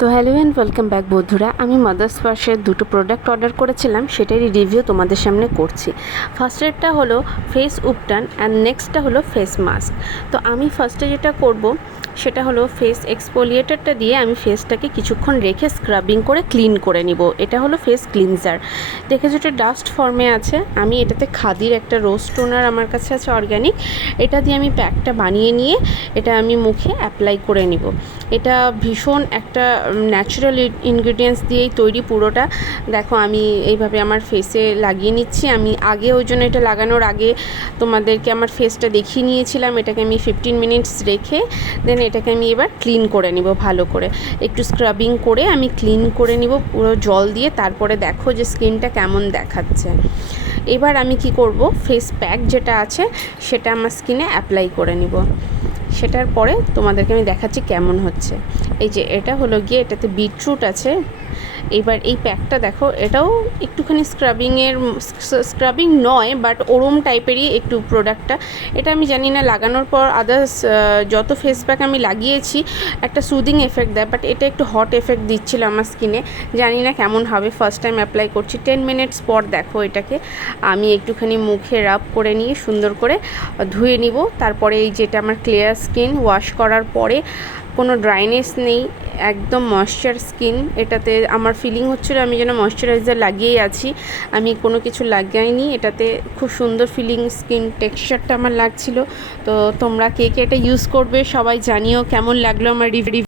তো hello and welcome back বন্ধুরা। আমি মাদার্স স্পার্শের দুটো প্রোডাক্ট অর্ডার করেছিলাম, সেটারই রিভিউ তোমাদের সামনে করছি। ফার্স্টেরটা হলো ফেস উপটান অ্যান্ড নেক্সটটা হলো ফেস মাস্ক। তো আমি ফার্স্টে যেটা করব সেটা হলো ফেস এক্সফোলিয়েটারটা দিয়ে আমি ফেসটাকে কিছুক্ষণ রেখে স্ক্রাবিং করে ক্লিন করে নিব। এটা হলো ফেস ক্লিনজার। দেখে যেটা ডাস্ট ফর্মে আছে, আমি এটাতে খাদির একটা রোজ টোনার আমার কাছে আছে অর্গ্যানিক, এটা দিয়ে আমি প্যাকটা বানিয়ে নিয়ে এটা আমি মুখে অ্যাপ্লাই করে নিব। এটা ভীষণ একটা ন্যাচারাল ইনগ্রিডিয়েন্টস দিয়েই তৈরি পুরোটা। দেখো আমি এইভাবে আমার ফেসে লাগিয়ে নিচ্ছি। আমি আগে ওই জন্য এটা লাগানোর আগে তোমাদেরকে আমার ফেসটা দেখিয়ে নিয়েছিলাম। এটাকে আমি 15 মিনিটস রেখে দেন এটাকে আমি এবার ক্লিন করে নিব ভালো করে। একটু স্ক্রাবিং করে আমি ক্লিন করে নিব পুরো জল দিয়ে। তারপরে দেখো যে স্কিনটা কেমন দেখাচ্ছে। এবার আমি কি করব, ফেস প্যাক যেটা আছে সেটা আমার স্কিনে অ্যাপ্লাই করে নিব। সেটার পরে তোমাদেরকে আমি দেখাচ্ছি কেমন হচ্ছে। এই যে এটা হলো গিয়ে, এটাতে বিটরুট আছে। এবার এই প্যাকটা দেখো, এটাও একটুখানি স্ক্রাবিং নয় বাট ওরম টাইপেরই একটু প্রোডাক্টটা। এটা আমি জানি না লাগানোর পর আদার্স যত ফেস প্যাক আমি লাগিয়েছি একটা সুদিং এফেক্ট দেয়, বাট এটা একটু হট এফেক্ট দিচ্ছিল আমার স্কিনে। জানি না কেমন হবে, ফার্স্ট টাইম অ্যাপ্লাই করছি। 10 মিনিটস পর দেখো এটাকে আমি একটুখানি মুখে রাব করে নিয়ে সুন্দর করে ধুয়ে নিব। তারপরে এই যেটা আমার ক্লিয়ার স্কিন, ওয়াশ করার পরে কোনো ড্রাইনেস নেই, একদম ময়েশ্চার স্কিন। এটাতে আমার ফিলিং হচ্ছিলো আমি যেন ময়েশ্চারাইজার লাগিয়েই আছি, আমি কোনো কিছু লাগাইনি। এটাতে খুব সুন্দর ফিলিং স্কিন টেক্সচারটা আমার লাগছিলো। তো তোমরা কে কে এটা ইউজ করবে সবাই জানিও কেমন লাগলো আমার রিভিউ।